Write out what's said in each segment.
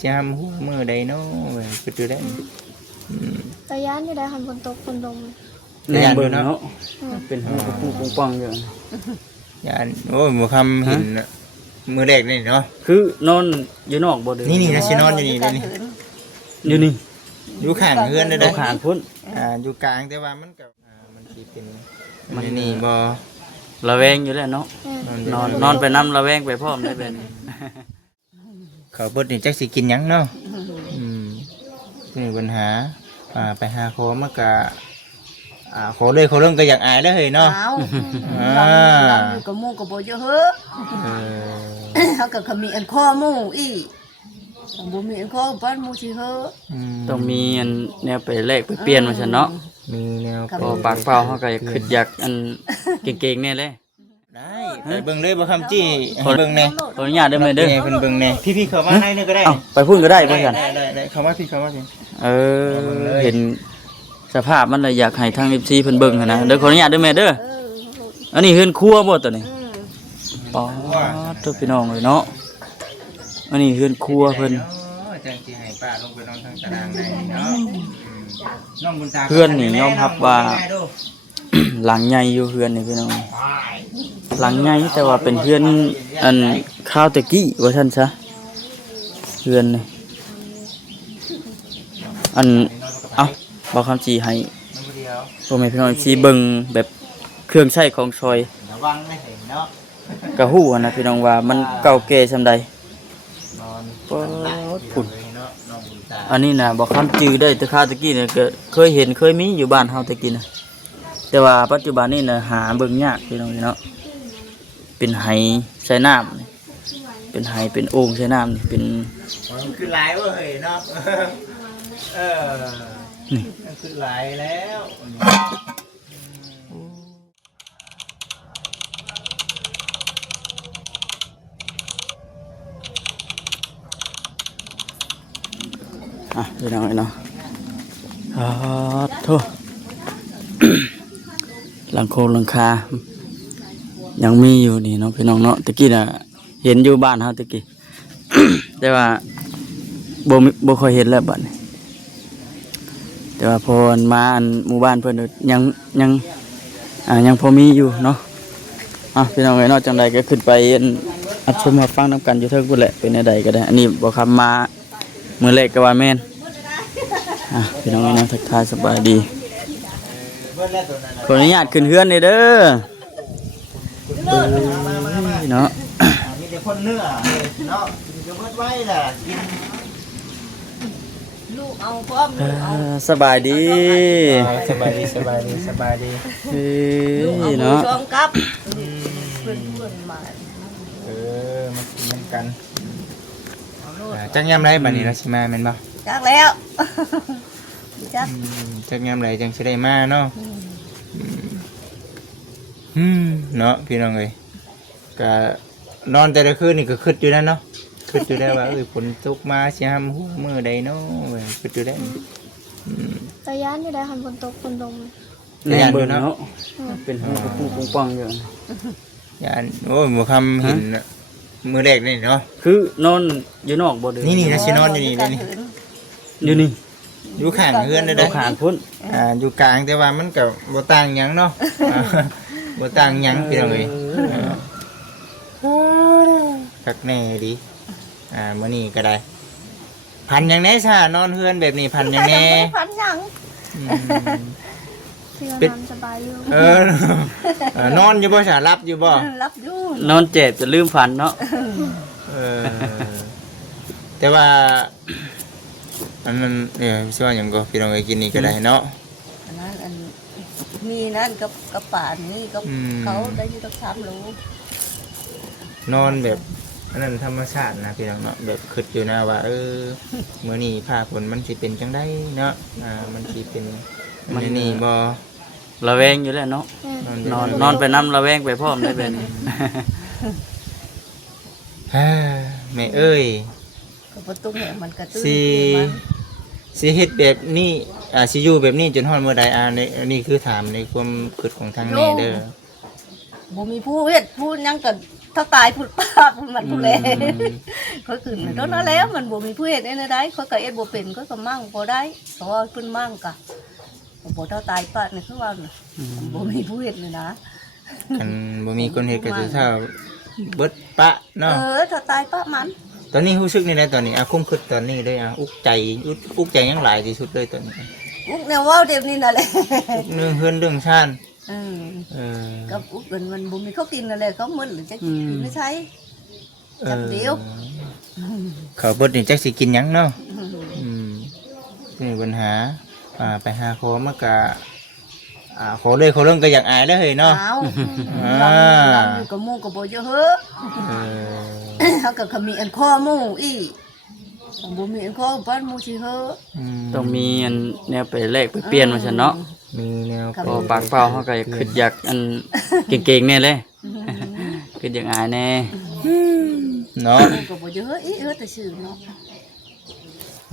สิหำหัวมื้อใดเนาะเว้ยคืออยู่ได้ระยะนี่ได้หันฝนตกฝนลมแรงเบิ่งเนาะเป็นหูกระปุกปังๆอยู่ย่านโอ้ยบ่คำเห็นมื้อแรกนี่เนาะคือนอนอยู่นอกบ่เด้อนี่นะสินอนอยู่นี่เด้อนี่อยู่นี่อยู่ข้างเฮือนเด้อเด้อข้างพุ่นอยู่กลางแต่ว่ามันก็มันสิเป็นมันนี่บ่ระแวงอยู่แล้วเนาะนอนไปนำระแวงไปพร้อมได้แบบนี้เขาเบิดนี่จักสิกินหยังเนาะนี่ปัญหาไปหาขอมันก็ขอเลยขอเรื่องก็อยากอายแล้วเฮ้ยเนาะเราอยู่กับหมู่กับบ่เยอะเฮ้อเขาก็เขามีอันข้อหมู่อีบ่มีอันข้อบ้านหมู่สิเฮ้อต้องมีอันแนวไปแลกไปเปลี่ยนมาซั่นเนาะมีแนวพอปากเปล่าเฮาก็คิดอยากอันเก่งๆแน่เลยได้ไปเบิ่งเลยบ่คำจี้เบิ่งแน่ขออนุญาตได้มั้ยเด้อเพิ่นเบิ่งแน่พี่ๆเข้ามาให้นี่ก็ได้ไปพุ่นก็ได้เพิ่นกันได้เข้ามาพี่เข้ามาสิเห็นสภาพมันเลยอยากให้ทาง FC เพิ่นเบิ่งหั่นนะเด้อขออนุญาตได้มั้ยเด้ออันนี้เฮือนครัวบ่ตัวนี้อ๋อทุกพี่น้องเลยเนาะอันนี้เฮือนครัวเพิ่นจังสิให้ป้าลงไปนอนทางตารางได้เนาะน้องบุญตาเพื่อนนี่ยอมรับว่าหลังใหญ่อยู่เฮือนนี่พี่น้องหลังใหญ่แต่ว่าเป็นเฮือนอันข้าวตะกี้ว่าซั่นซะเฮือนนี่อันบ่คำสิให้พ่อแม่พี่น้องสิเบิ่งแบบเครื่องใช้ของซอยระวังไม่เห็นเนาะก็ฮู้นะพี่น้องว่ามันเก่าแก่ซำใดพุ่นอันนี้นะบ่คำจื้อได้แต่ข้าวตะกี้เนี่ยก็เคยเห็นเคยมีอยู่บ้านเฮาตะกี้นะแต่ว่าปัจจุบันนี้นะหาเบิ่งยากพี่น้องเนาะเป็นไหใช้น้ำเป็นไหเป็นโอ่งใช้น้ำนี่เป็นคือหลายเว้ยเนาะนี่คือหลายแล้วพี่น้องเนาะโทษหลังโคหลังคายังมีอยู่นี่เนาะพี่น้องเนาะตะกี้น่ะเห็นอยู่บ้านเฮาตะกี้ แต่ว่าบ่ค่อยเห็นแล้วบัดนี้แต่ว่าพอมาหมู่บ้านเพิ่นยังพอมีอยู่เนาะพี่น้องเนาะจังใดก็ขึ้นไปอัดชมรับฟังนำกันอยู่เทิงพุ่นแหละเป็นใดก็ได้อันนี้บ่คำมามื้อแรกก็ว่าแม่นพี่น้องเนาะทักทายสบายดีขออนุญาตขึ้นเฮือนนี่เด้อเนาะมีแต่คนเนื้อเนาะจะเบิดไว้ล่ะกินลูกเอาพร้อมสบายดีสบายดีเนาะช่องกับเพื่อนมามากินกันจักยามไรบัดนี้ราชิมาแม่นบ่จักแล้วจักยามไรจังสิได้มาเนาะเนาะพี่น้องเอ้ยก็นอนแต่ละคืนนี่ก็คิดอยู่นั่นเนาะคิดอยู่ได้ว่าฝนตกมาสิหำหัวมื้อใดเนาะเว้ยคิดอยู่ได้ระยะนี่ได้หันฝนตกฝนลมแรงเบิ่งเนาะเป็นหูกระปุกปังๆอยู่ย่านโอ้ยบ่คำเห็นมื้อแรกนี่เนาะคือนอนอยู่นอกบ่เด้อนี่นะสินอนอยู่นี่เด้อนี่อยู่นี่อยู่ข้างเฮือนเด้อข้างพุ่นอยู่กลางแต่ว่ามันก็บ่ต่างหยังเนาะบ่ต่างหยังพี่น้องเอ้ยคักแน่ดีมื้อนี้ก็ได้พันหยังแน่ซะนอนเฮือนแบบนี้พันหยังแน่พันหยังที่นอนสบายอยู่นอนอยู่บ่ซะรับอยู่บ่รับอยู่นอนเจ็บจะลืมฝันเนาะแต่ว่าอันนั้นสิว่าหยังก็พี่น้องเอ้ยกินนี่ก็ได้เนาะอันนั้นมีนั่นกับป่านนี่ก็เขาได้อยู่ตั้ง3 โลนอนแบบอันนั้นธรรมชาตินะพี่น้องเนาะแบบคิดอยู่นะว่ามื้อนี้ฟ้าฝนมันสิเป็นจังได๋เนาะมันสิเป็นมันนี่บ่ระแวงอยู่แล้วเนาะนอนไปนำระแวงไปพร้อมได้แบบนี้แม่เอ้ยก็บ่ตุ้งเนี่ยมันก็ตื้นสิเฮ็ดแบบนี้สิอยู่แบบนี้จนฮอดมื้อใดนี่คือถามในความคิดของทางแม่เด้อบ่มีผู้เฮ็ดผู้หยังก็ ถ้าตายพูดป้าพูดมันพูดเลยเขาขึ้นตอนนั้นแล้วมันบ่มีผู้เฮ็ดได้เขาก็เอ็ดบ่เป็นเขาก็มั่งบ่ได้เพราะว่าเพิ่นมั่งกะบ่เท่าตายป้านี่คือว่าบ่มีผู้เฮ็ดเลยนะ คันบ่มีคนเฮ็ดก็สิเท่าเบิดปะเนาะ ถ้าตายป้ามัน ตอนนี้รู้สึกนี่ได้ตอนนี้คุ้มคิดตอนนี้เลยอุกใจยังหลายที่สุดเลยตอนนี้ อุกแนวว่าเดี๋ยวนี้นั่นแหละ เรื่องเฮือนเรื่องชาญ กับอุกมันบ่มีข้าวกินนั่นแหละเขาเหมือนหรือจะไม่ใช่จำเดียว เขาเบิดนี่จักสิกินหยังเนาะนี่ปัญหาไปหาขอมันก็ขอเลยขอเรื่องก็อยากอายแล้วเฮ้ยเนาะลำอยู่กับหมู่กับบ่เยอะเฮ้อเขาก็เขามีอันข้อหมู่อีบ่มีอันข้อบ้านหมู่สิเฮ้อ ต้องมีอันแนวไปแลกไปเปลี่ยนว่าซั่นเนาะ มีแนว พอปากเปล่าเฮาก็คิดอยากอันเก่งๆแน่เลยคิดอยากอายแน่ เนาะ ก็บ่เยอะอีแต่ชื่อเนาะ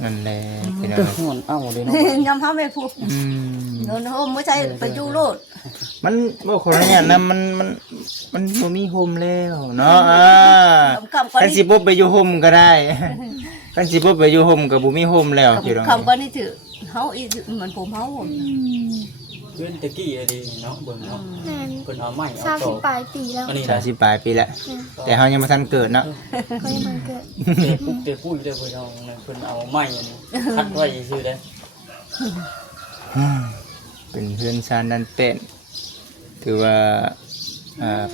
นั่นแหละพี่น้อง ฮ้อนเอ้าเลยเนาะ ยำทำให้พูดโดนโฮมไม่ใช่ไปอยู่โลด มันบ่คนเนี่ยนะมันบ่มีโฮมแล้วเนาะคันสิบ่ไปอยู่โฮมก็ได้คันสิบ่ไปอยู่โฮมก็บ่มีโฮมแล้วพี่น้อง คำว่านี่ถือเฮาอีมันผมเฮา เพื่อนตะกี้อะดีเนาะเบิ่งเนาะ แม่น เพิ่นเอาไม้เอาตอก 30ปลายปีแล้ว อันนี้ 30ปลายปีแล้วแต่เฮายังบ่ทันเกิดเนาะ ก็ยังมาเกิด เตะปุ้ยเด้อเพิ่นเอาเพิ่นเอาไม้อันนี้คัดไว้ซื่อๆเด้ เป็นเพื่อนชาญนันเป็นถือว่า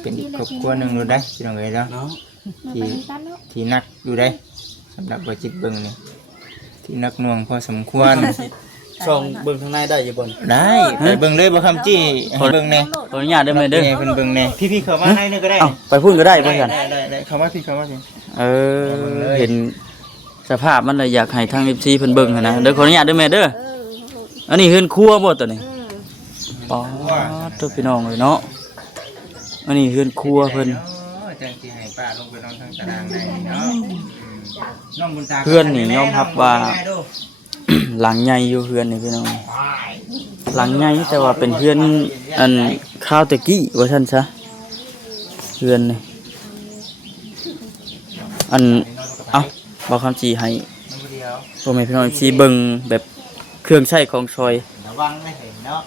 เป็นอีกครอบครัวหนึงอยู่ได้พี่น้องเอ้ยเนาะ เนาะ มาไปกันเนาะ ที่นักอยู่ได้สำหรับบ่จิตเบิ่งนี่ที่นักหน่วงพอสมควร ช่องเบิ่งข้างในได้อยู่บ่ ได้ไปเบิ่งเลยบ่คำจี้ให้เบิ่งแน่ ขออนุญาตได้ไหมเด้อ เพิ่นเบิ่งแน่พี่ๆเข้ามาให้นี่ก็ได้ เอ้าไปพูดก็ได้เพื่อนกัน ได้เข้ามาพี่เข้ามาพี่ เห็นสภาพมันเลยอยากให้ทาง FC เพิ่นเบิ่งหั้นนะเด้อขออนุญาตได้ไหมเด้ออันนี้เฮือนครัวบ่ตัวนี้ป๋อตัวพี่น้องเลยเนาะอันนี้เฮือนครัวเพิ่น จังสิให้ป้าลงไปนอนทางตารางได้เนาะน้องบุญตา เพื่อนนี่ยอมรับว่า หลังใหญ่อยู่เฮือนนี่พี่น้องหลังใหญ่แต่ว่าเป็นเฮือนอันข้าวตะกี้ว่าซั่นซะเฮือนนี่อันเอ้าบ่คำจีให้พ่อแม่พี่น้องสิเบิ่งแบบเครื่องใช้ของซอย ระวังไม่เห็นเนาะ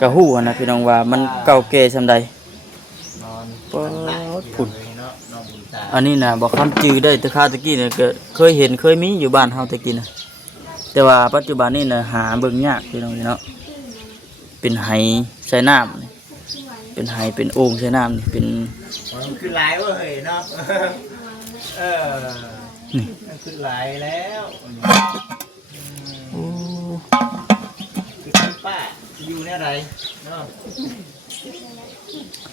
ก็ฮู้อะนะพี่น้องว่ามันเก่าแก่ซำใด นอน ปอดพุ่น เนาะน้องบุญตา อันนี้น่ะบ่คำจื้อได้แต่ข้าวตะกี้เนี่ยก็เคยเห็นเคยมีอยู่บ้านเฮาตะกี้น่ะแต่ว่าปัจจุบันนี้น่ะหาเบิ่งยากพี่น้องเนาะเป็นไหใส่น้ำนี่เป็นไหเป็นโอ่งใส่น้ำนี่เป็น มันคือหลายเว้ยเนาะนี่มันคือหลายแล้วคือคุณป้าอยู่ในอะไรเนาะ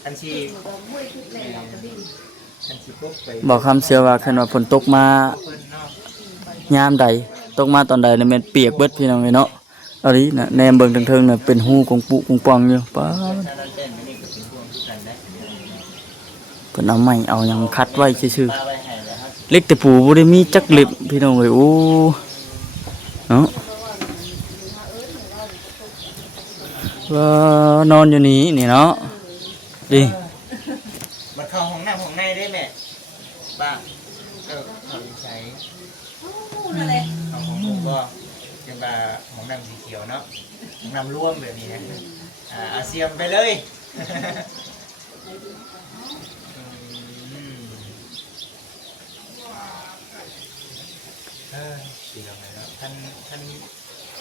อันชีปุ๊บไป บอกคำเชื่อว่าคันว่าฝนตกมา เพิ่นเนาะ ยามใดตกมาตอนใดเนี่ยแม่นเปียกเบิดพี่น้องเนาะอันนี้น่ะแนมเบิ่งเทิงๆน่ะเป็นหูกงปุกงปองอยู่ป๊าด ชาลันเต้นนี่ก็เป็นพวกทุกกันได้ เพิ่นเอาไม้เอาหยังคัดไว้ซื่อ ป้าไว้ให้แล้วครับ ๆเล็กแต่ปูบ่ได้มีจักเล็บพี่น้องเอ้ยโอ้เนาะว่านอนอยู่นี่นี่เนาะดิ มันเข้าห้องน้ำห้องในได้แม่ป้าเข้าใช้เข้าห้องผมก็จะมาห้องน้ำสีเขียวเนาะห้องน้ำร่วมแบบนี้นะอาเซียมไปเลยสีดำเลยเนาะท่าน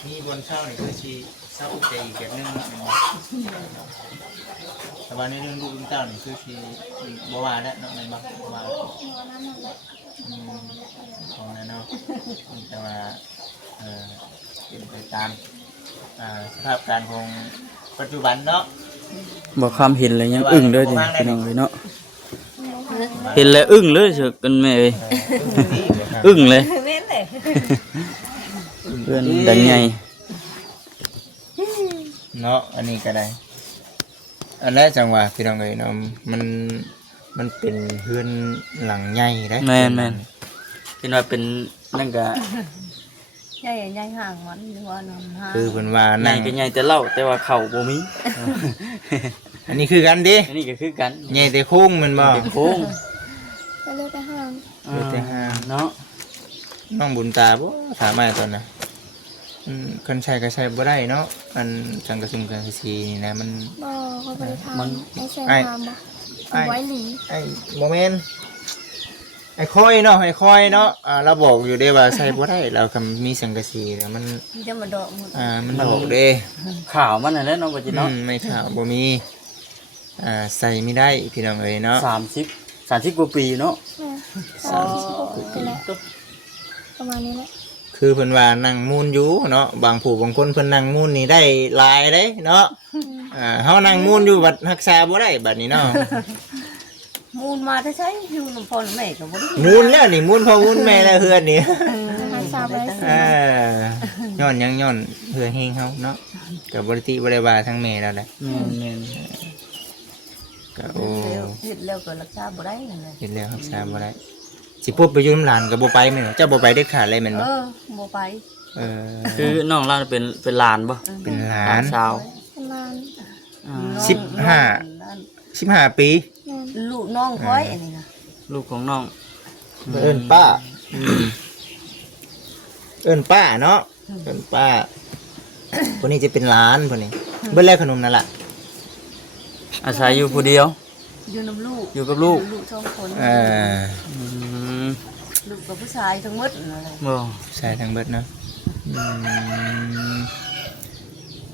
มีบนเช่านี่คือชีเช่าใจอีกแบบนึงแต่ว่าในเรื่องลูกเต้านี่คือชีบัวแล้วเนาะมันบักบัวของนั่นเนาะแต่ว่าเป็นไปตามสภาพการของปัจจุบันเนาะ บอกคำเห็นเลยยังอึ้งเลยดิพี่น้องเลยเนาะเห็นแล้วอึ้งเลยเถอะกันแม่เอ้ยอึ้งเลย แม่นเลย เพื่อนดังไง เนาะอันนี้ก็ได้อันแรกจังหวะพี่น้องเอ้ยเนาะมันเป็นเฮือนหลังใหญ่ได้ แม่นคิดว่าเป็นนั่นก็ ใหญ่ห่างมันหรือว่านำห่าง คือเพิ่นว่า ใหญ่ นั่ง ก็ใหญ่แต่เล่าแต่ว่าเข่าบ่มี อันนี้คือกันดิ อันนี้ก็คือกัน ใหญ่แต่โค้งแมันบ่ เป็นโค้ง ไปเลือกแต่ห้าง เนาะ น้องบุญตาบ่ถามมาตอนน่ะคันใช้ก็ใช้บ่ได้เนาะอันจังกระซุมกันสีนี่นะมัน บ่เขาไปทำไอ้แซมทำบ่ ไอ้ ไว้หลี ไอ้โมเมนต์ไอ้ค่อยเนาะไอ้ค่อยเนาะเราบอกอยู่เด้ว่าใช้บ่ได้เราคำมีสังกะสีแต่มัน จะมาดอกหมด มันบอกเด้ ข่าวมันนั่นแหละน้องบ่จิตเนาะ ไม่ข่าวบ่มีใส่ไม่ได้พี่น้องเอ้ยเนาะ 30กว่าปีเนาะ แม่30 ปีแหละประมาณนี้แหละ คือเพิ่นว่านั่งมูนอยู่เนาะบางผู้บางคนเพิ่นนั่งมูนนี่ได้หลายเด้เนาะเฮานั่งมูนอยู่บัดรักษาบ่ได้บัดนี้เนาะ มูลมาถ้าใช้อยู่น้ำพรแม่ก็บ่ได้ มูนแล้วนี่มูนพ่อมูนแม่แล้วเฮือนนี่ รักษาไว้สิ ย้อนยังย้อนเพื่อเฮงเฮาเนาะกับบริติบริบาทั้งแม่แล้วแหละ แม่น ก็โอ้ เฮ็ดแล้วก็รักษาบ่ได้นั่นแหละ เห็นแล้วครับทราบบ่ได้สิพบไปอยู่น้ำหลานกับบ่ไปแม่นบ่เจ้าบ่ไปเด็ดขาดเลยแม่นบ่ บ่ไป คือน้องเราเป็นหลานบ่ เป็นหลา หลาน น สาว ประมาณ 15 ปี แม่น ลูกน้องค่อยอันนี้นะ ลูกของน้อง เอิ้นป้าเอิ้นป้าเนาะเอิ้นป้าคนนี้จะเป็นหลานคนนี้เบิ่นแล้วขนมนั่นล่ะ อาศัยอยู่ผู้เดียว อยู่น้ำลูก อยู่กับลูก ลูกสองคน อืม ลูกกับผู้ชายทั้งหมดนั่นแหละ บ่ ใช่ทั้งเบิดเนาะ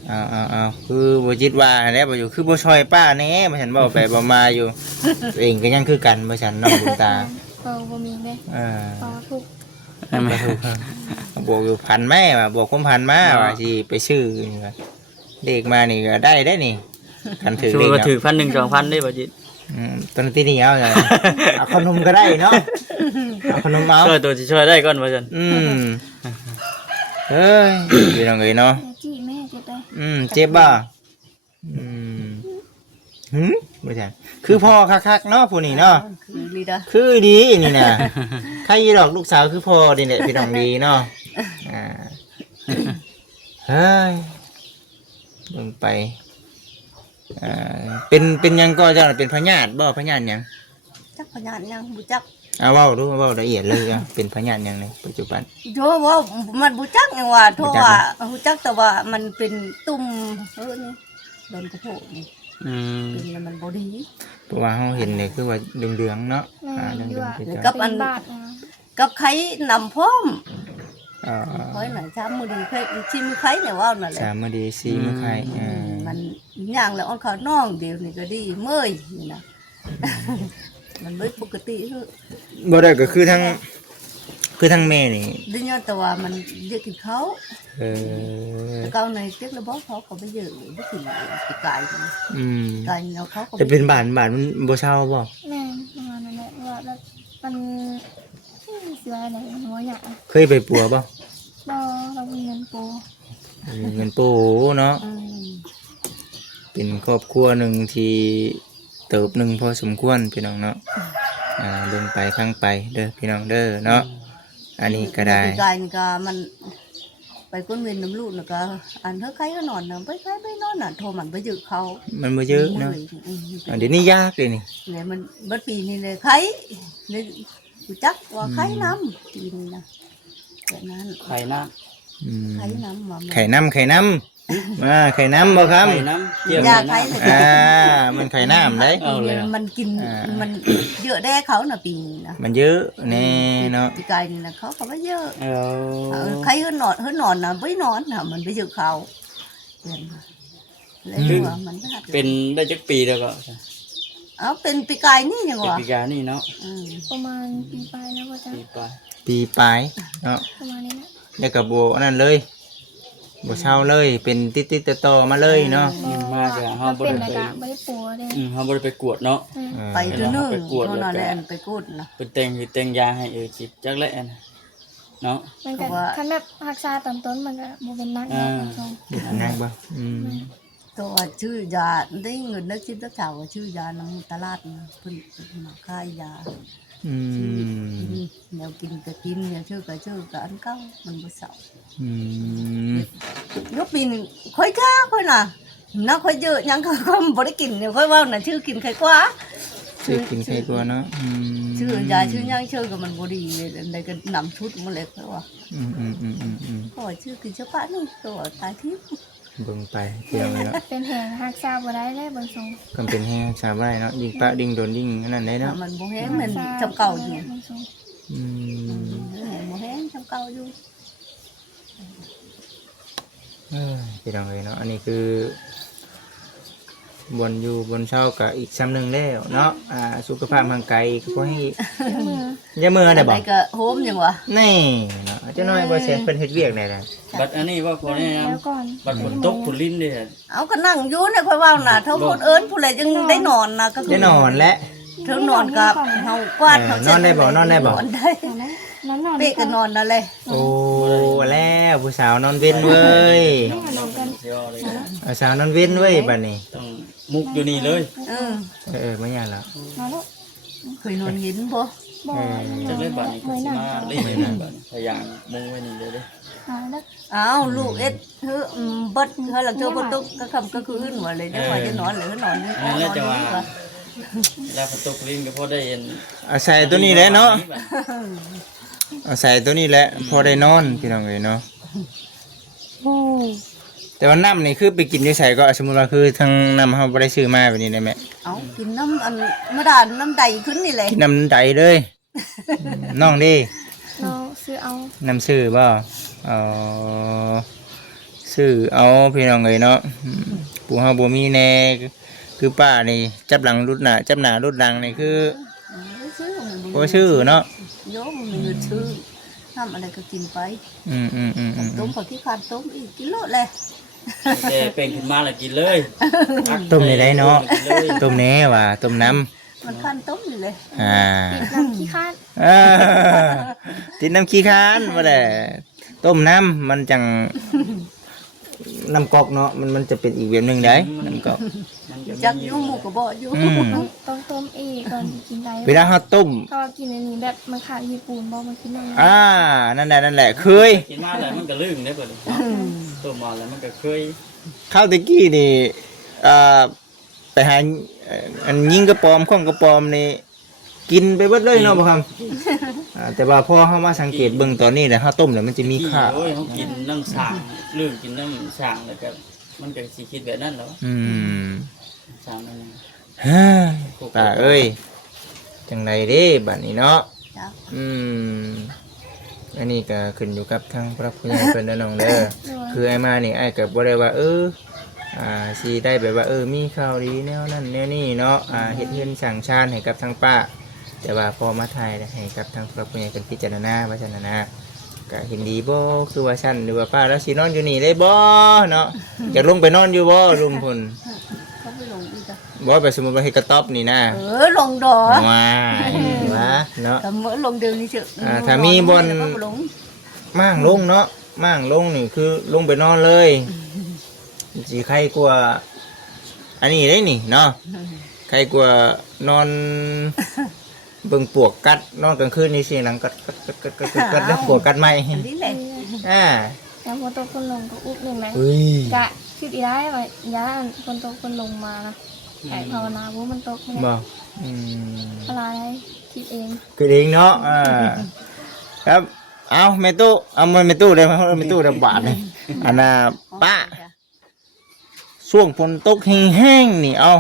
เอาคือบ่จิตว่าแหล้วบ่อยู่คือบ่ช่วยป้าแหน่บ่ฉันบ่ไปบ่มาอยู่ตัวเองก็ยังคือกันบ่ฉันน้องบุญตา บ่มีเด้ ต่อทุก แม่ บอกอยู่พันแม่ว่าบอกผมพันมาว่าสิไปซื้อนี่ว่าเด็กมานี่ก็ได้นี่คันถือ ชู เด็ก ก็ เนาะ ถือ1,000 2,000ได้บ่จิต ตอนที่นี่เอาจ้ะเอาขนมก็ได้เนาะเอาขนมเอา ช่วยตัวสิช่วยได้ก่อนว่าซั่น เอ้ยพี่น้องเอ้ยเนาะ จี้แม่เจ็บได้ เจ็บบ่บ่ใช่คือพ่อคักๆเนาะผู้นี้เนาะ คือลีดา คือดีนี่นะใครยีดอกลูกสาวคือพ่อดีเนี่ยพี่น้องดีเนาะเฮ้ยลงไปเป็นยังก็จะเป็นพญาติบ่พญาติยัง จักพญานยังบ่จัก เว้าดูเว้าละเอียดเลยอ่ะเป็นพญาติยังในปัจจุบัน โยว่ามันบ่จักหยังว่าโทว่าฮู้จักแต่ว่ามันเป็นตุ่มนี่โดนกระโปงนี่ เป็นแล้วมันบ่ดี เพราะว่าเขาเห็นเนี่ยคือว่าเหลืองๆเนาะ แม่อยู่ว่า กับ เป็นบาดนะ กับไข่นำพร้อม อ่า ค่อยน่ะช้ามื้อดีเคยชิมไข่เนี่ยว่านั่นแหละ สามมื้อดีสี่มื้อไข่ มันย่างแล้วอ่อนข้าวน้องเดียวนี่ก็ดีเมื่อยนี่นะ มันไม่ปกติคือ บ่ได้ก็คือทั้งแม่นี่ ดิยอแต่ว่ามันเยอะกินเขาเก่าในเจ๊กระบอกเขาไปเยอะไม่กินไปไก่ไก่เอาเขา แต่เป็นบ้านมันบ่เช่าบ่ แม่ประมาณนั้นแหละว่าแล้วมันเสืออะไรหัวใหญ่ เคยไปปัวบ่ บ่เรามีเงินโป เงินโป้เนาะเป็นครอบครัวหนึ่งที่เติบหนึ่งพอสมควรพี่น้องเนาะลงไปข้างไปเด้อพี่น้องเด้อเนาะอันนี้ก็ได้ ไก่ก็มันไปก้นเวียนน้ำลูกนะก็อันเท่าใครก็นอนนะไปใครไปนอนน่ะโทรมันไปยึดเขา มันบ่เยอะเนาะเดี๋ยวนี้ยากเลยนี่ เนี่ยมันบัดปีนี่เลยใครเลยจักว่าใครน้ำปีนี้นะแบบนั้น ไข่น้ ใครน้ำมา ไข่น้ำไข่ำไข่น้ำบ่ครับ ไข่น้ำเกี่ยว อยา ไข่ ใคร น้ เลย มันไข่น้ำได้ เอาเลย มันกินมันเยอะแด้เขาน่ะปีนี้นะ มันเยอะแน่เนาะ ปีกายนี่นะเขาก็ไม่เยอะ ำ ใครเฮือนอนนะไม่นอนนะมันไปเยอะเขาเลยว่ามัน เป็นได้จักปีแล้วก็ เอาเป็นปีกายนี่ยัง เป็น วะ ปีกานี่เนาะ ประมาณปีปลายแล้วก็จะ ปีปลาย ปีปลายเนาะ ประมาณนี้แหละ แล้วก็บ่นั่นเลยบ่เช่าเลยเป็นติดๆต่อๆมาเลยเนาะ มากเลยเฮาบ่ เป็น ได้ อะไร ไป กะไม่ได้ปัวเลย เฮาบ่ได้ไปกวดเนาะ ไปตัวนึงเท่านั้นแหละไปกูดนะ เป็นแต่งยาให้จิตจักแลนะเนาะ มันก็คันแบบรักษาตอนต้นมันก็บ่เป็นนักเนาะคุณผู้ชม นั่งบ่ ตัวชื่อยาได้เงินนักคิดนักข่าวชื่อยาน้ำตลาดเพิ่นมาขายยาแนวกินก็กินแนวชื่อก็ชื่อก็อันเก่ามันบ่เศร้ายกปีนค่อยจ้าค่อยน่ะน่าค่อยเยอะยังก็บ่ได้กินเนี่ยค่อยว่าน่ะชื่อกินใครกว่า ซื้อกินใครกลัวเนาะ ชื่อยายชื่อย่างชื่อก็มันบ่ดีเลยได้ก็นำชุดมาเลยเพราะว่า ก็ชื่อกินเฉพาะนี่ตัวตายทิพย์ เบิ่งไปเที่ยวเลยเนาะ เป็นแหงหักษาบ่ได้เลยเบิ่งทรง ก็เป็นแห้งชาวไร่เนาะยิงปะดิ่งโดนดิ่งอันนั้นได้เนาะ มันบ่แห้งมันจำเก่าอยู่ เบิ่งทรง อืม บ่แห้งจำเก่าอยู่ พี่น้องเลยเนาะอันนี้คือบนอยู่บนเช่ากับอีกซ้ำหนึ่งแล้วเนาะสุขภาพร่างกายก็ให้ มือ อย่ามือได้บ่ ไก็โฮมยังวะ นี่เนาะเจ้าน้อยบ่เสียเป็นเฮ็ดเวียกได้ล่ะ บัดอันนี้ว่าคนนี้นะ แล้วก่อน บัดฝนตกฝนลิ้นเด้อ เอาก็นั่งอยู่เนี่ยค่อยว่าน่ะเท่าคนเอิ้นผู้ใดยังได้นอนน่ะก็คื ได้นอนและ เท่านอนกับเฮากวาดเฮาน อนได้บ่นอนได้บ่ นอนได้ นอนนอน เป๊ะก็นอนนั่นเลย โอ้แล้วผู้สาวนอนเว้นเว้ย นอนกัน เสียวเลย สาวนอนเว้นเว้ยบัดนี้ ต้องมุกอยู่นี่เลย ไม่ยากแล้ว นอนแล้ว เคยนอนเห็นบ่ บ่ จะเล่นบัดนี้ก็ เงย สิ หน้า มาเล่นอยู่นี่บัดนี้พยายามมุงไว้นี่เด้อเด้อ หาแล้ว อ้าวลูกเอ็ดเฮ้เบิดเฮาหลังเจอบ่ตกก็ค่ำก็คืนว่าเลยเดี๋ยวว่าจะนอนหรือนอนนี่ นั่นแหละจะว่าแล้วฝนตกลิ้นก็พอได้เห็น อาศัยตัวนี้แหละเนาะอาศัยตัวนี้แหละพอได้นอนพี่น้องเอ้ยเนาะแต่ว่าน้ำนี่คือไปกินอยู่ไสก็สมมุติว่าคือทางน้ำเฮาบ่ได้ซื้อมาแบบนี้ได้ไหม เอากินน้ำอันมาดานน้ำใดขึ้นนี่เลย กินน้ำใจเลย น้องดิ เราซื้อเอา น้ำซื้อบ่เอาซื้อเอาพี่น้องเอ้ยเนาะปู่เฮาบ่มีแน่คือป้านี่จับหลังรุดหน้าจับหน้ารุดหลังนี่คือ ซื้อมัน บ่ชื่อเนาะ โยมมันมีเงินซื้อทำอะไรก็กินไป อืม ต้มผักที่ขาดต้มอีกกินโลดเลย แต่เป่งขึ้นมาแล้วกินเลย ต้มในได้เนาะ กินเลย ต้มแหน่ว่ะต้มน้ มันขั้นต้มอยู่เลย ำติดน้ำขี้คาด อ่าติดน้ำขี้ค้านมาแหละต้มน้ำมันจังน้ำกอกเนาะมันจะเป็นอีกแบบหนึ่งได้น้ำกอก มันจะ จัก มี อยุ่หมูกระบอกอยู่ อืม ต้องต้มอีกก่อนกินได้ เวลาเขาต้ม ถ้าว่ากินอันนี้แบบมันขาดญี่ปุ่นบ่มันกินได้ นั่นแหละเคย กินมาแล้วมันก็ลื่นได้อเปิดตัวมาแล้วมันก็เคย ข้าวตะกี้นี่ไปหาอันยิงกระปอมข้องกระปอมนี่กินไปเบิดเลยเนาะบ่ครับแต่ว่าพอเขามาสังเกตเบิ่งตอนนี้แหละข้าวต้มเนี่ยมันจะมีค่า โอ้ยเขากินน้ำสางลื่นกินน้ำสางแล้วก็มันก็สิคิดแบบนั้นแล้ว สางนั่น เฮ้ยป้าเอ้ยจังไรเด้บัดนี้เนาะ จ้ะ อันนี้ก็ขึ้นอยู่กับทางพระผู้ใหญ่เพิ่นนะน้องเด้อคือไอ้มานี่ไอ้ก็บ่ได้ว่าสิได้แบบว่ามีข่าวดีแนวนั้นแนวนี้เนาะเฮ็ดเงินสั่งชาญให้กับทางป้าแต่ว่าพอมาถ่ายให้กับทางพระผู้ใหญ่เพิ่นพิจารณาว่าซั่นน่ะนะก็เห็นดีบ่คือว่าซั่นหรือว่าป้าแล้วสินอนอยู่นี่ได้บ่เนาะจะลงไปนอนอยู่บ่ลุงพุ่น เขาไปลงอีกจ้ะ บ่ไปสมมุติว่าเฮ็ดกระต๊อบนี่นะ ลงดอก ว้ายว่าเนาะ แต่เมื่อลงเดียวนี้เถอะ ถ้ามีบน แล้วก็ลง ม่างลงเนาะม่างลงนี่คือลงไปนอนเลยสิใครกลัวอันนี้ได้นี่เนาะใครกลัวนอนเบิ่งปวกกัดนอนกลางคืนนี่เสียงหลังกัดแล้วปวกกัดไหม อันนี้แหละ แล้วฝนตกฝนลงก็อุ๊บหนึ่งไหม เฮ้ย กะคิดอีได้ว่าย่าฝนตกฝนลงมานะไก่ภาวนาว่ามันตกไม่ บ่ ได้อะไรคิดเอง คือเองเนาะครับเอาแม่ตู้เอามาแม่ตู้ได้มั้ยแม่ตู้ได้บาทนี่อันน่ะป้าช่วงฝนตกแห้งๆนี่เอา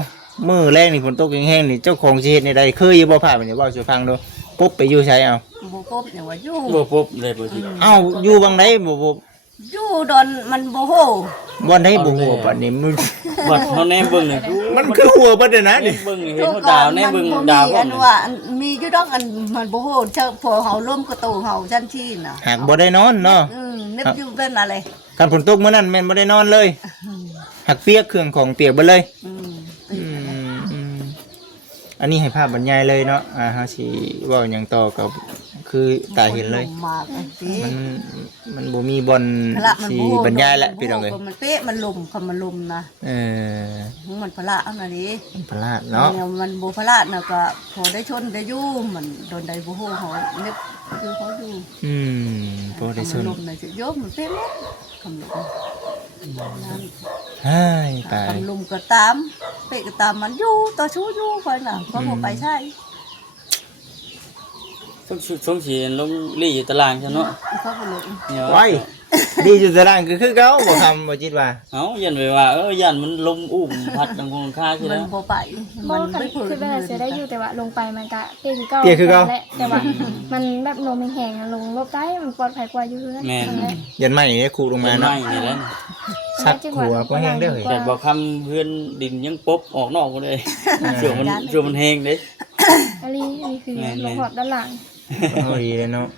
มื้อแรกนี่ฝนตกแห้งๆนี่เจ้าของสิเฮ็ดในใดเคยอยู่บ่พาไปนี่เว้าสู่ฟังดูปุ๊บไปอยู่ไสเอา บ่กบเนี่ยว่าอยู่ บ่ปุ๊บเลยบ่สิ เอ้าอยู่บางไดบ่ อยู่ดอนมันบ่โห บ่ได้บ่หัวปานนี้มัน บัดเฮาแนมเบิ่งนี่ มันคือหัวบ่ได้นะ แน นี่ มเบิ่งนี่เห็นเขาดาวแนมเบิ่งดาว อันว่ามีอยู่ดอกอันมันบ่โหเจ้าพอเฮาร่วมกระตูเฮาชั้นที่น่ะ หากบ่ได้นอนเนาะ นึกอยู่เป็นอะไร คันฝนตกมื้อนั้นแม่นบ่ได้นอนเลยหักเปียกเครื่องของเปียกเบิดเลยอันนี้ให้ภาพบรรยายเลยเนาะเฮาสิเว้าหยังต่อก็คือตาเห็นเลย มากสิ มันบ่มีบ่อนสิบรรยายแหละพี่น้องเอ้ย มันเป๊ะมันลมคำมันลมนะมันพละเอาน่ะดิ พลาดเนาะ มันบ่พละน่ะก็พอได้ชนได้อยู่มันโดนได้บ่โหเฮานึกคือเขาอยู่ พอได้ชน ลมน่ะสิโยมมันเป๊ะหมดคำลม เฮ้ยตาย คำลมก็ตามเป๊ะก็ตามมันอยู่ต่อชู้อยู่ค่อยน่ะเพราะบ่ไปใช่ ช่วงสิลงลี่อยู่ตารางซั่นเนาะ เขาบ่ลง เนี่ย ไว้ดีจุดตารางคือเก่าบ่คำบ่จิตว่า เอ้ายันไว้ว่ายันมันลมอุ้มพัดทางคงค่าคือ มั แล้ น ว บ่ไป บ่ มัน คัน ไม่เพิ่ คือเป็นอะไรเสียได้อยู่แต่ว่าลงไปมันก็เตี้ยคือเก่า เตี้ยคือเก่า แหละแต่ว่ามันแบบลมแห้งๆลงลบได้มันปลอดภัยกว่าอยู่เพื่อน แม่น นั่นแหละ ยันไม้นี่คูลงมา ไม่ เนาะ นี่แหละ ซัดหัวก็แห้งเด้อเฮ้ย แต่บ่คำเพื่อนดินยังปบออกนอกบ่ได้ช่วงมันแห้งเด้ อันนี้คือลงหอดด้านหลัง เอาดีเลยเนาะ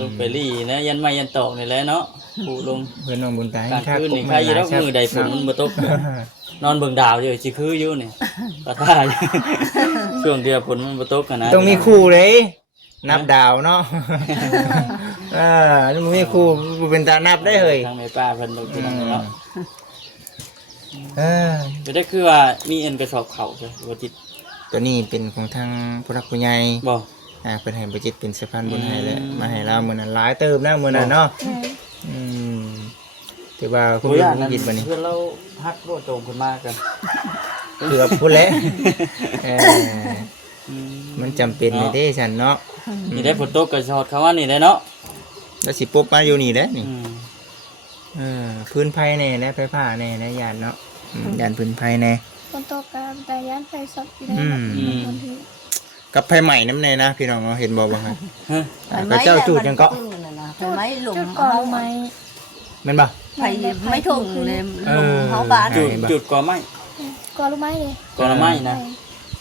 ลงไปลี่นะยันไม้ยันตอกนี่แหละเนาะผู้ลง เพื่อนน้องบุญตาก ลางคืนนี่ใครอยู่แล้วมือใดฝนมันบ่ตกนอนเบิ่งดาวอยู่สิคืออยู่นี่ก็ท่าอยู่ช่วงเดียวฝนมันบ่ตกกันนะ ต้องมีคู่เลยนับดาวเนาะนี่มันมีคู่เป็นตานับได้เฮ้ย ทางแม่ป้าเพิ่นต้องกินเนาะ เออ ก็ได้คือว่ามีเอ็นกระสอบเข่าใช่บ่จิต ตัวนี้เป็นของทางผู้รักผู้ใหญ่ บ่ เป็นให้ประจิตเป็นสะพานบุญให้แล้วมาให้เรามื้อนั้นหลายเติมนะมื้อนั้นเนาะแต่ว่าคุณลุงยิดบัดนี้ เพื่อนเราฮักโลดโจมขึ้นมากัน เกือบพุ่นแล้วมันจำเป็นในเด้ฉันเนาะ นี่ได้ฝนตกก็ชอดเขาว่านี่ได้เนาะ แล้วสิปุ๊บมาอยู่นี่แหละนี่ อืม พื้นไผแน่และไฟผ้าแน่นะยานเนาะยานพื้นไผแน่ คนโตกับแต่ย่านไฟซับอยู่ได้คนที่ กับไผใหม่น้ำแน่นะพี่น้องเห็นบ่บ่ครับ ฮะ ก็เจ้าจูดจังเกาะ ไฟไม้หลุม จุดก่อนไหม แม่นบ่ ไฟไม่ถุงเลยหลุมเฮาบ้าน จุดก่อไม้ ก่อนรู้ไหมเลย ก่อไม้นะ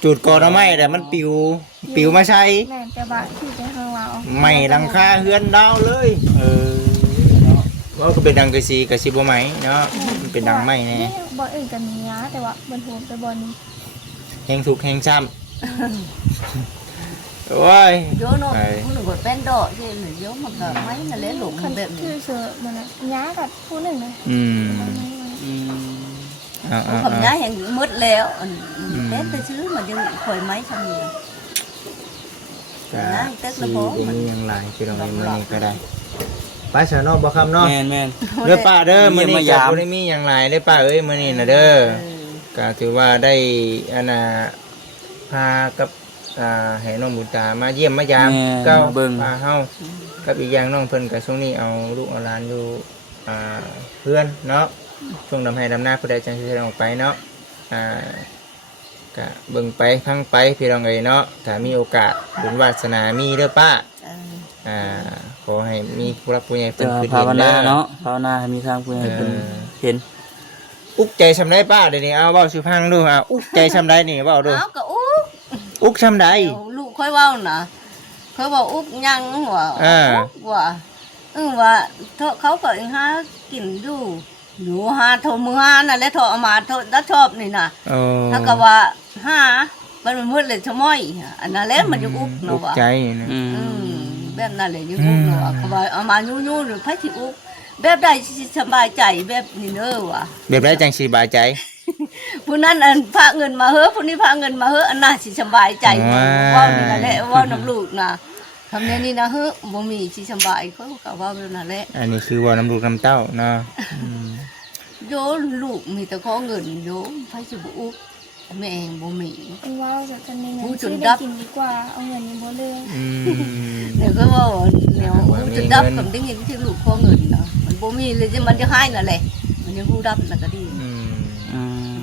จูดกอดเอาไม้แต่มันปิวมาใช้ แม่แต่บ้านที่จะข้างเรา ไหม้หลังคาเฮือนดาวเลย เออเนาะ ว่าก็เป็นดังกะซีบ่ไหมเนาะมันเป็นดังไหม้แน่ บ่อนอื่นกันนี้นะแต่ว่าบนหัวไปบน แห้งทุกข์แห้งซ้ำโอ้ย โยนผู้หนึ่งก็เป็นดอกที่หรือโยนมันก็ไม้นั่นแหละหลุม คัน แบบนี้ คือเสือมันย้ากับผู้หนึ่งเลย อืม อืม ผมย้ายแห่งมืดแล้วเต้นไปซื้อมันยังข่อยไม้ทำอยู่ ก็สิเป็นอย่างไรพี่น้องมื้อนี้ก็ได้ไปซะเนาะบ่คำเนาะ แม่นแม่น เด้อป้าเด้อมื้อนี้ เยี่ ก็ ยมมายาม บ่ได้มีหยังหลายเด้อป้าเอ้ยมื้อนี้น่ะเด้อก็ถือว่าได้อันน่ะพากับให้น้องบุญตามาเยี่ยมมายามเก้าป้าเฮากับอีกอย่างน้องเพิ่นก็ช่วงนี้เอาลูกเอาหลานอยู่เพื่อนเนาะช่วงดำให้ดำหน้าผู้ใดจังสิออกไปเนาะก็เบิ่งไปพังไปพี่น้องเอ้ยเนาะถ้ามีโอกาสบุญวาสนามีเด้อป้าขอให้มีผู้รักผู้ใหญ่ เจ เพิ่น อ คือ ภา เห็น ว เด้ นา อ เนาะภาวนาให้มีทางผู้ใหญ่เพิ่นเห็น อุกใจซำได้ป้าเดี๋ยวนี้เอาเว้าสิฟังดูอุกใจซำได้นี่เว้าดู เอาก็อุ๊ก อุกซำได้ ลูกค่อยเว้าน่ะค่อยบอกอุ๊กยังว่าว่าเขาก็หากินอยู่หาโทมือหานั่นแหละโทเอามาโทดัดชอบนี่น่ะ โอ้ ถ้าก็ว่าหามันมืดเลยชะม้อยอันนั้นแหละมันอยู่อุ๊ก อุ เนาะ ก ว่า ใจนะ แบบนั้นเลยอยู่อุ๊กเนาะก็ว่าเอามายู่ๆหรือไผสิอุ๊กแบบใดสิสบายใจแบบนี้เด้อว่ะ แบบไรจังสิบายใจ ผู้นั้นอันพาเงินมาเฮ้อผู้นี้พาเงินมาเฮ้ออันน่าสิสบายใจว่านี่นั่นแหละว่าน้ำลูกนะทำเนี่ยนี่นะเฮ้อบ่มีสิสบายเขาก็ว่าแบบนั้นแหละ อันนี้คือว่าน้ำลูกน้ำเต้าเนาะ โยลูกมีแต่ขอเงินโยไผสิบ่อุกแม่เองบ่มี เป็นว่าจะทำยังไงซื้อได้กินดีกว่าเอาเงินนี้บ่เลย เดี๋ยวก็ว่าแนวจุดดับกับได้ยินที่ลูกขอเงินนะมันบ่มีเลยมันจะให้นั่นแหละมันยังฮู้ดับแล้วก็ดี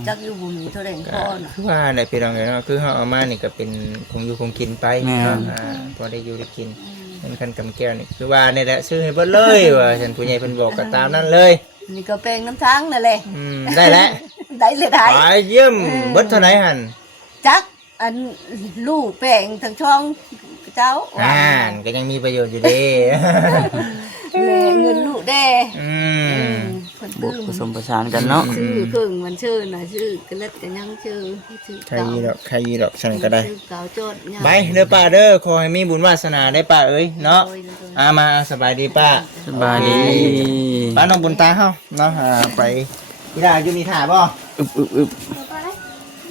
จักอยู่บ่มีเท่าใดพอน่ะ คือว่าได้พี่น้องเนาะคือเฮาเอามานี่ก็เป็นคงอยู่คงกินไปเนาะพอได้อยู่ได้กินเป็นคันกำแก้วนี่คือว่านี่แหละซื้อให้เบิดเลยว่าฉันผู้ใหญ่เพิ่นบอกก็ตามนั้นเลย นี่ก็แปลงน้ำช้างนั่นแหละ ได้แล้ว ได้เลยได้ ไปเยี่ยมเบิดเท่าไหร่หั่น จักอันลูกแป้งทั้งช่องเจ้า ก็ยังมีประโยชน์อยู่เด้ เลยเงินลูกแด้ บวกผสมประสานกันเนาะ ชื่อเครื่องมันชื่อน่ะชื่อกระเล็ดกันยังชื่อ ใครยีดอกฉันก็ได้ เก่าโจด ไปเด้อป้าเด้อขอให้มีบุญวาสนาได้ป้าเอ้ยเนาะมาสบายดีป้า สบายดี ป้าน้องบุญตาเฮาเนาะไปอีดาอยู่นี่ถ่าบ่ อึบ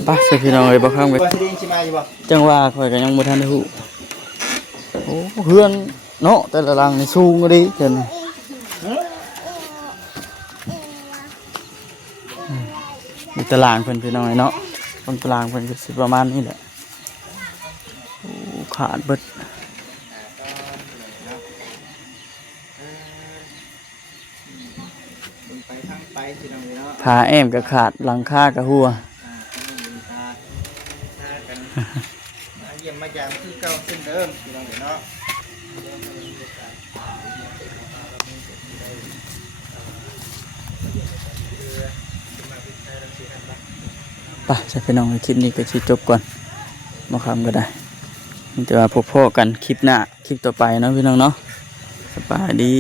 ไปสิพี่น้องเอ้ยบ่ข้างไป บ่สิได้สิมาอยู่บ่ จังว่าข่อยก็ยังบ่ทันได้ฮู้โอ้เฮือนเนาะแต่ละหลังนี่สูงก็ดีเพิ่นมีตารางเพิ่นพี่น้องเนาะบนตารางเพิ่นก็สิประมาณนี้แหละโอ้ขาดเบิด ก พี่น้องเนาะ ผาแอมก็ขาดหลังคาก็หัว ถ้ากันมาเยี่ยมมายามคือเก่าเช่นเดิมพี่น้องเนาะ ไปใช่พี่น้องคลิปนี้ก็สิจบก่อนบ่คำก็ได้แต่ว่าพบพ่อกันคลิปหน้าคลิปต่อไปเนาะพี่น้องเนาะสบายดี